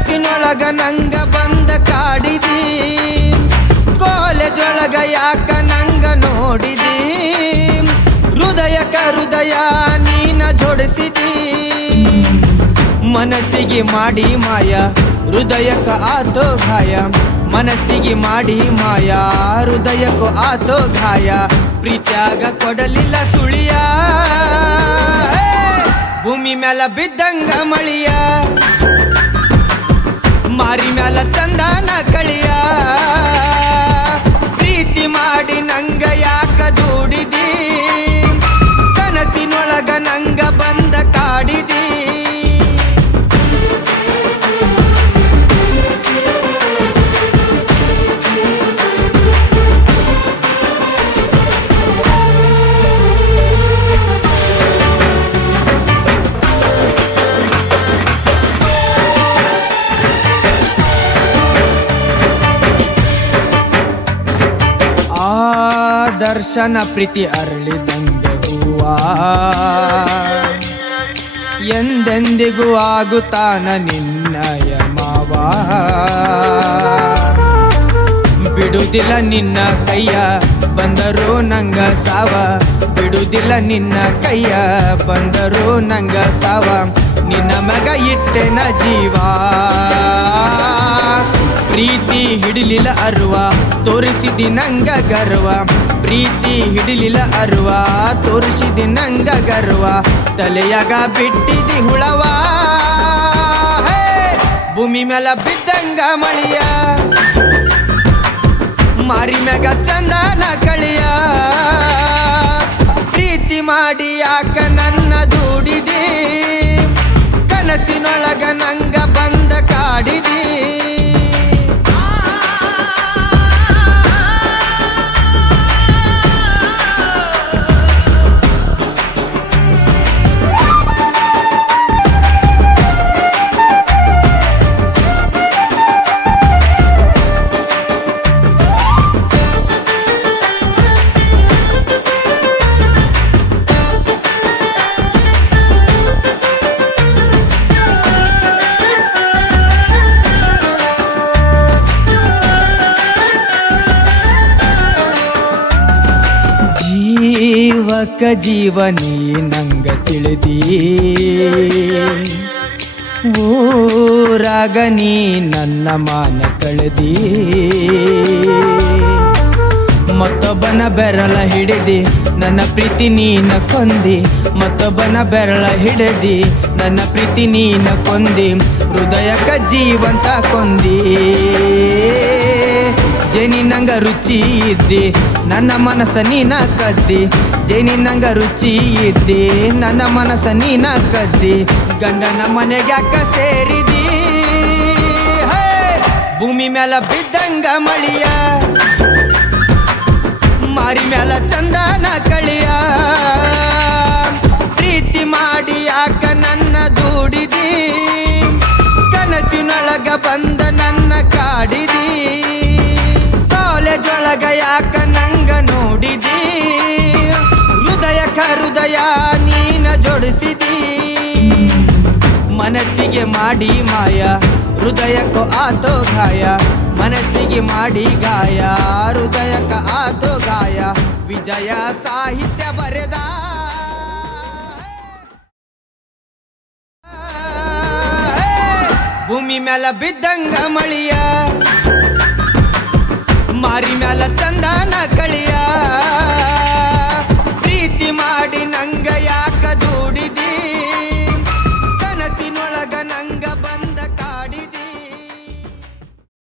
ಕನಸಿನೊಳಗ ನಂಗ ಬಂದ ಕಾಡಿದಿ, ಕಾಲೇಜೊಳಗ ಯಾಕ ನಂಗ ನೋಡಿದಿ, ಹೃದಯಕ ಹೃದಯ ನೀನ ಜೋಡಿಸಿದಿ. ಮನಸ್ಸಿಗೆ ಮಾಡಿ ಮಾಯ ಹೃದಯಕ ಆತೋ ಗಾಯ, ಮನಸ್ಸಿಗೆ ಮಾಡಿ ಮಾಯ ಹೃದಯಕ್ಕೂ ಆತೋ ಗಾಯ. ಪ್ರೀತ್ಯಾಗ ಕೊಡಲಿಲ್ಲ ಸುಳಿಯ, ಭೂಮಿ ಮ್ಯಾಲ ಬಿದ್ದಂಗ ಮಳಿಯ, ಮಾರಿ ಮ್ಯಾಲ ಚಂದನ ಕಳಿಯ. ಪ್ರೀತಿ ಮಾಡಿ ನಂಗ ಯಾಕ ದೂಡಿದಿ, ಕನಸಿನೊಳಗ ನಂಗ ಬಂದ ಕಾಡಿದಿ. ದರ್ಶನ ಪ್ರೀತಿ ಅರಳಿದಂಗ ಹೂವ, ಎಂದೆಂದಿಗೂ ಆಗುತ್ತಾನ ನಿನ್ನಯ ಮಾವ. ಬಿಡುವುದಿಲ್ಲ ನಿನ್ನ ಕೈಯ ಬಂದರೂ ನಂಗ ಸಾವ, ಬಿಡುವುದಿಲ್ಲ ನಿನ್ನ ಕೈಯ ಬಂದರೂ ನಂಗ ಸಾವ. ನಿನ್ನ ಮಗ ಇಟ್ಟೆನ ಜೀವ, ಪ್ರೀತಿ ಹಿಡಿಲಿಲ್ಲ ಅರುವ ತೋರಿಸಿದಿ ನಂಗ ಗರ್ವ, ಪ್ರೀತಿ ಹಿಡಿಲಿಲ್ಲ ಅರುವ ತೋರಿಸಿದಿ ನಂಗ ಗರ್ವ. ತಲೆಯಾಗ ಬಿಟ್ಟಿದಿ ಹುಳವ, ಭೂಮಿ ಮ್ಯಾಲ ಬಿದ್ದಂಗ ಮಳಿಯ, ಮಾರಿ ಮ್ಯಾಗ ಚಂದನ ಕಳಿಯ. ಪ್ರೀತಿ ಮಾಡಿ ಯಾಕ ನನ್ನ ದೂಡಿದಿ, ಕನಸಿನೊಳಗ ನಂಗ ಬಂದ ಕಾಡಿದಿ. ಜೀವಕ ಜೀವನಿ ನಂಗ ತಿಳಿದಿ, ಊರಾಗ ನೀ ನನ್ನ ಮಾನ ಕಳೆದಿ. ಮತ್ತೊಬ್ಬನ ಬೆರಳ ಹಿಡಿದಿ ನನ್ನ ಪ್ರೀತಿ ನೀನ ಕೊಂದಿ, ಮತ್ತೊಬ್ಬನ ಬೆರಳ ಹಿಡಿದಿ ನನ್ನ ಪ್ರೀತಿ ನೀನ ಕೊಂದಿ. ಹೃದಯಕ ಜೀವಂತ ಕೊಂದಿ, ಜೇನಿ ನಂಗ ರುಚಿ ಇದ್ದಿ ನನ್ನ ಮನಸ್ಸ ನೀನ ಕದ್ದಿ, ಜೇನಿ ನಂಗ ರುಚಿ ಇದ್ದಿ ನನ್ನ ಮನಸ್ಸ ನೀನ ಕದ್ದಿ. ಗಂಡನ ಮನೆಗ್ಯಾಕ ಸೇರಿದಿ, ಭೂಮಿ ಮ್ಯಾಲ ಬಿದ್ದಂಗ ಮಳಿಯ, ಮಾರಿ ಮ್ಯಾಲ ಚಂದನ ಕಳಿಯ. ಪ್ರೀತಿ ಮಾಡಿ ಯಾಕ ನನ್ನ ದೂಡಿದಿ, ಕನಸಿನೊಳಗ ಬಂದ ನನ್ನ ಕಾಡಿದಿ. ಕಾಲೇಜೊಳಗ ಯಾಕ ನಂಗ ನೋಡಿದಿ, ಹೃದಯಕ ಹೃದಯ ನೀನ ಜೋಡಿಸಿದಿ. ಮನಸ್ಸಿಗೆ ಮಾಡಿ ಮಾಯ ಹೃದಯಕ್ಕೂ ಆತೋ ಗಾಯ, ಮನಸ್ಸಿಗೆ ಮಾಡಿ ಗಾಯ ಹೃದಯಕ ಆತೋ ಗಾಯ. ವಿಜಯ ಸಾಹಿತ್ಯ ಬರೆದ, ಭೂಮಿ ಮ್ಯಾಲ ಬಿದ್ದಂಗ ಮಳಿಯ, ಮಾರಿ ಮ್ಯಾಲ ಚಂದನ ಕಳಿಯ.